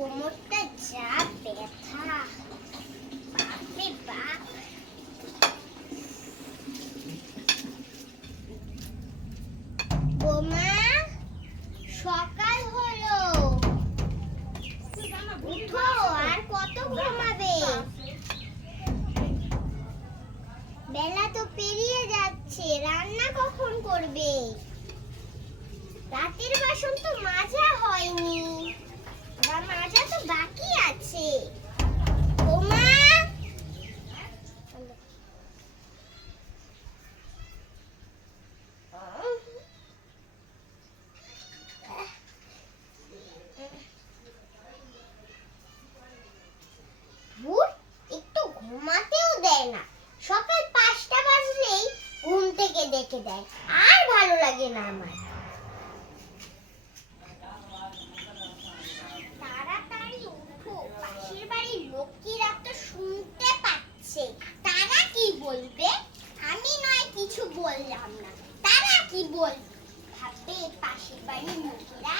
কোমরটা যা ব্যথা। হলো। উঠো, আর কত ঘুমাবে? বেলা তো পেরিয়ে যাচ্ছে, রান্না কখন করবে? রাতের বাসন তো মাজা হয়নি আবার মাজা তো বাকি আছে ওমা ভূত একটু ঘুমাতেও দেয় না সকাল পাঁচটা বাজলেই ঘুম ডেকে দেয়। আর ভালো লাগে না আমার। শুনতে তারা কি আমি নয়, কিছু বললাম না। তারা কি পাশের বাড়ির লোকেরা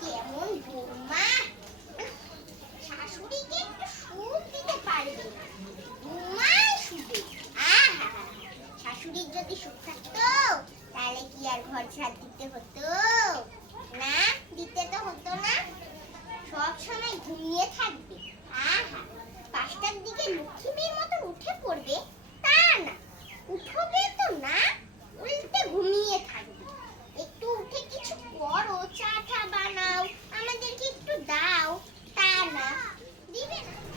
কেমন বৌমা। শাশুড়িকে একটু সুখ দিতে পারবে না ঘুমায় শুধু আহা শাশুড়ির যদি সুখ থাকতো তাহলে কি আর ঘর ছাড় দিতে হতো। না, দিতে তো হতো না। সব সময় ঘুমিয়ে থাকবে। আহা, পাঁচটার দিকে লক্ষ্মীর মতো উঠে পড়বে? তা না, উঠবে তো না, উল্টে ঘুমিয়ে থাকবে। একটু উঠে কিছু করো, চা টা বানাও, আমাদেরকে একটু দাও। তা না, দিবে না।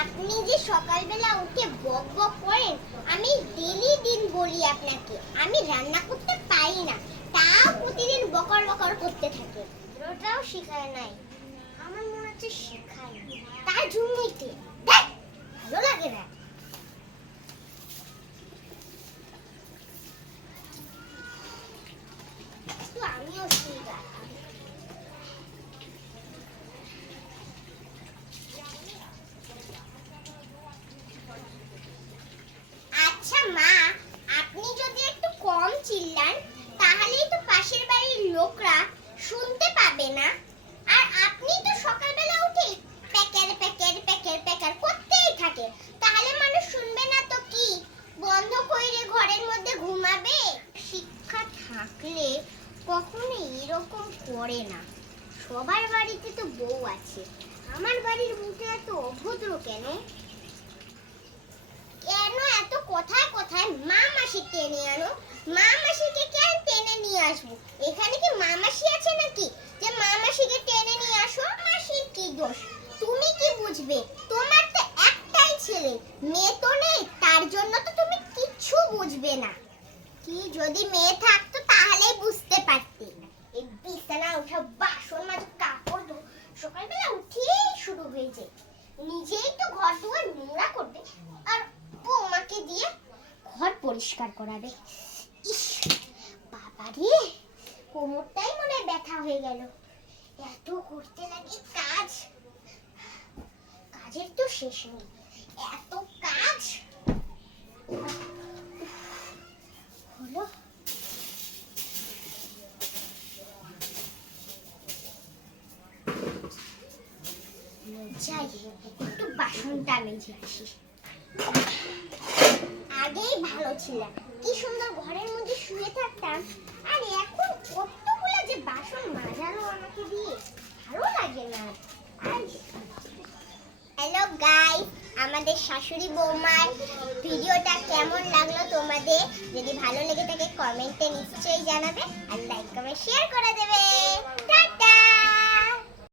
আপনি যে সকালবেলা উঠে বক বক করেন আমি ডেলি দিন বলি আপনাকে আমি রান্না করতে পারি না। তাও প্রতিদিন বকর বকর করতে থাকে। ওটাও শেখায় নাই। আমার মনে হচ্ছে শেখায়। তার ঝুমুইতে দেখ, ভালো লাগে না। আচ্ছা মা, আপনি যদি একটু কম চিল্লান, তাহলেই তো পাশের বাড়ির লোকরা শুনতে পাবে না। আর আপনি তো সকালবেলা উঠে প্যাকের প্যাকের প্যাকের প্যাকের করতেই থাকে। তাহলে মানুষ শুনবে না তো কি? বন্ধ কইরে ঘরের মধ্যে ঘুমাবে? শিক্ষা থাকলে কখনো এরকম করে না। সবার বাড়িতে তো বউ আছে। আমার বাড়ির বউটা এত অভদ্র কেন? কথায় কথায় মা মাসি টেনে আনো? মা মাসিকে কেন টেনে নিয়ে আসব? এখানে কি মা মাসি আছে নাকি? যে মা মাসিকে টেনে নিয়ে আসো, মাসির কি দোষ? তুমি কি বুঝবে? তোমার তো একটাই ছেলে, মেয়ে তো নেই, তার জন্য তো তুমি কিচ্ছু বুঝবে না। কি যদি মেয়ে থাকতো তাহলেই বুঝতে পারতে। এই বিছানা উঠা বাসন মাঝে কাপড় ধো সকালবেলা উঠেই শুরু হয়ে যায়। নিজেই তো ঘর দুয়ার নোংরা করবে ঘর পরিষ্কার করাবে। ইস বাবা রে কোমরটাই মনে ব্যথা হয়ে গেল। এত করতে লাগে কাজ। কাজের তো শেষ নেই। এত কাজ। হলো। যাই একটু বাসনটা মেজে আসি। আগেই ভালো কি সুন্দর ঘরের মধ্যে শুয়ে থাকতাম। আর এখন কতগুলো যে বাসন মাজালো আমাকে দিয়ে। ভালো লাগে না। হ্যালো গাইস আমাদের শাশুড়ি বৌমার ভিডিওটা কেমন লাগল তোমাদের? যদি ভালো লেগে থাকে কমেন্টে নিশ্চয়ই জানাবে আর লাইক কমেন্ট শেয়ার করে দেবে।